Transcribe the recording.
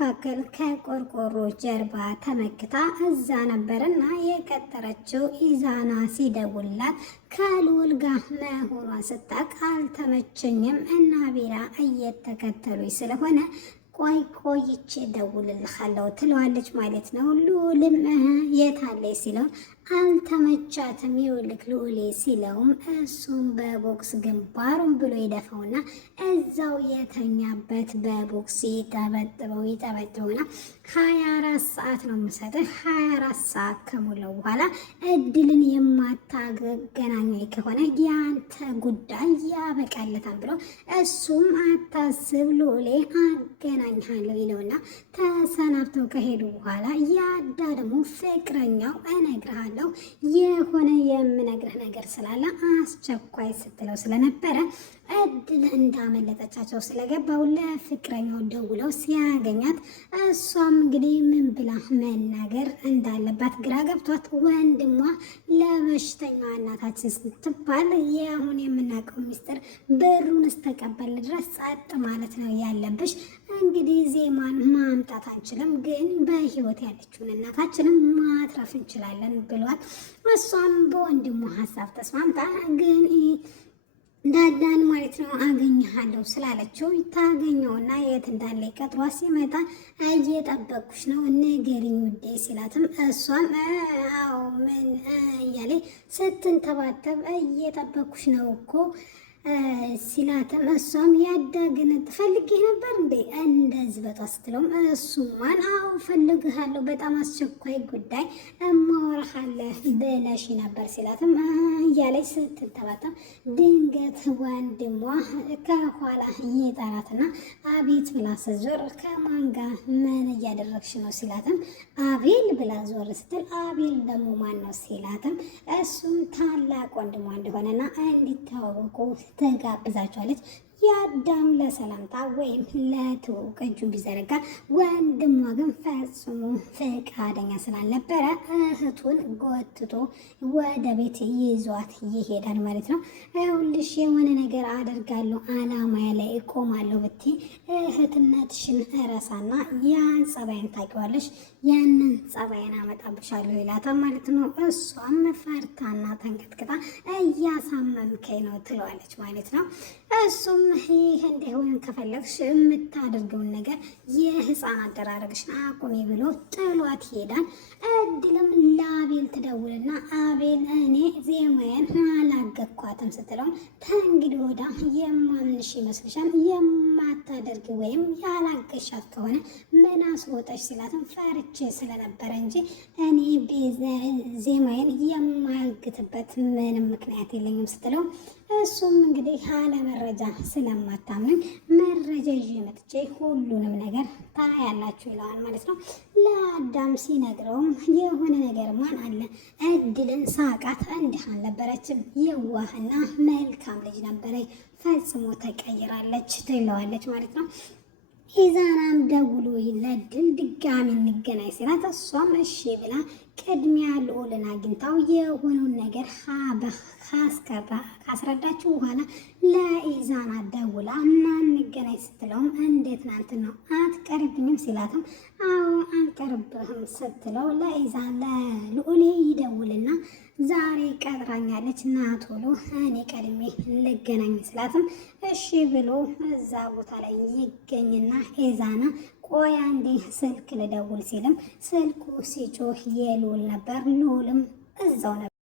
መካከል ከቆርቆሮ ጀርባ ተመክታ እዛ ነበርና የቀጠረችው። ኢዛና ሲደውላት ከልዑል ጋር መሆኗን ስታውቅ አልተመቸኝም እና ቢራ እየተከተሉኝ ስለሆነ ቆይቼ እደውልልሃለሁ ትለዋለች ማለት ነው። ልዑልም የት አለች ሲለው አልተመቻትም ይኸውልህ ልዑሌ ሲለውም እሱም በቦክስ ግንባሩን ብሎ ይደፋውና እዛው የተኛበት በቦክስ ይጠበጥበውና 24 ሰዓት ነው የምሰጥህ 24 ሰዓት ከሞላው በኋላ እድልን የማታገናኘኝ ከሆነ ያንተ ጉዳይ ያበቃለታል ብሎ እሱም አታስብ ልዑሌ አገናኝሃለሁ ይለውና ተሰናብተው ከሄዱ በኋላ ያዳ ደግሞ ፍቅረኛው እነግርሃለሁ የሆነ የምነግርህ ነገር ስላለ አስቸኳይ ስትለው ስለነበረ እድል እንዳመለጠቻቸው ስለገባው ለፍቅረኛው ደውለው ሲያገኛት እሷም እንግዲህ ምን ብላ መናገር እንዳለባት ግራ ገብቷት ወንድሟ ለበሽተኛዋ እናታችን ስትባል የአሁን የምናውቀው ሚስጥር ብሩን እስተቀበል ድረስ ጸጥ ማለት ነው ያለብሽ። እንግዲህ ዜማን ማምጣት አንችልም፣ ግን በህይወት ያለችውን እናታችንን ማትረፍ እንችላለን ብሏት እሷም በወንድሟ ሀሳብ ተስማምታ ግን ዳዳን ማለት ነው አገኘሃለሁ ስላለችው ታገኘውና የት እንዳለ ቀጥሯ ሲመጣ እየጠበቅኩሽ ነው ንገሪኝ ውዴ ሲላትም እሷም አዎ ምን እያለ ስትንተባተብ እየጠበቅኩሽ ነው እኮ ሲላትም እሷም ያዳግን ትፈልጊ ነበር እንዴ እንደዚህ በጧ ስትለውም እሱማን አዎ ፈልግሃለሁ በጣም አስቸኳይ ጉዳይ እማወራሃለህ ብለሽ ነበር ሲላትም እያለች ስትንተባተብ ድንገት ወንድሟ ከኋላ ይጠራትና አቤት ብላ ስትዞር ከማን ጋር ምን እያደረግሽ ነው ሲላትም አቤል ብላ ዞር ስትል አቤል ደግሞ ማን ነው ሲላትም እሱም ታላቅ ወንድሟ እንደሆነና እንዲተዋወቁ ተጋብዛቸዋለች። ያዳም ለሰላምታ ወይም ለትውውቅ እጁን ቢዘረጋ ወንድሟ ግን ፈጽሞ ፈቃደኛ ስላልነበረ እህቱን ጎትቶ ወደ ቤት ይዟት ይሄዳል ማለት ነው። ይኸውልሽ የሆነ ነገር አደርጋለሁ አላማዬ ላይ እቆማለሁ ብትይ እህትነትሽን እረሳና ያን ጸባይን ታውቂዋለሽ፣ ያንን ጸባይን አመጣብሻለሁ ይላታል ማለት ነው። እሷም ፈርታና ተንቀጥቅጣ እያሳመምከኝ ነው ትለዋለች ማለት ነው። እሱም ይህ እንዲሆን ከፈለግሽ የምታደርገውን ነገር የህፃን አደራረግሽን አቁሚ ብሎ ጥሏት ይሄዳል። እድልም ለአቤል ትደውልና አቤል እኔ ዜማዬን አላገኳትም ስትለውም ተንግዲህ ወዳ የማምንሽ ይመስልሻል? የማታደርግ ወይም ያላገሻት ከሆነ ምን አስወጣሽ ሲላትም ፈርቼ ስለነበረ እንጂ እኔ ዜማዬን የማያግትበት ምንም ምክንያት የለኝም ስትለው እሱም እንግዲህ አለ መረጃ ስለማታምን መረጃ ይዤ መጥቼ ሁሉንም ነገር ታያላችሁ ይለዋል ማለት ነው። ለአዳም ሲነግረውም የሆነ ነገር ማን አለ እድልን ሳቃት እንዲህ አልነበረችም፣ የዋህና መልካም ልጅ ነበረች፣ ፈጽሞ ተቀይራለች ትለዋለች ማለት ነው። ኢዛናም ደውሎ ለእድል ድጋሚ እንገናኝ ሲላት እሷም እሺ ብላ ቅድሚያ ልዑልን አግኝታው የሆነውን ነገር ካስረዳችሁ በኋላ ለኢዛና ደውላ እና እንገናኝ ስትለውም እንዴት ናንት ነው አትቀርብኝም ሲላትም አዎ አንቀርብህም ስትለው ለልዑል ይደውልና ዛሬ ቀጥራኛለች እና ቶሎ እኔ ቀድሜ ልገናኝ ስላትም እሺ ብሎ እዛ ቦታ ላይ ይገኝና ኢዛና ቆይ አንዴ ስልክ ልደውል ሲልም ስልኩ ሲጮህ የልዑል ነበር። ልዑልም እዛው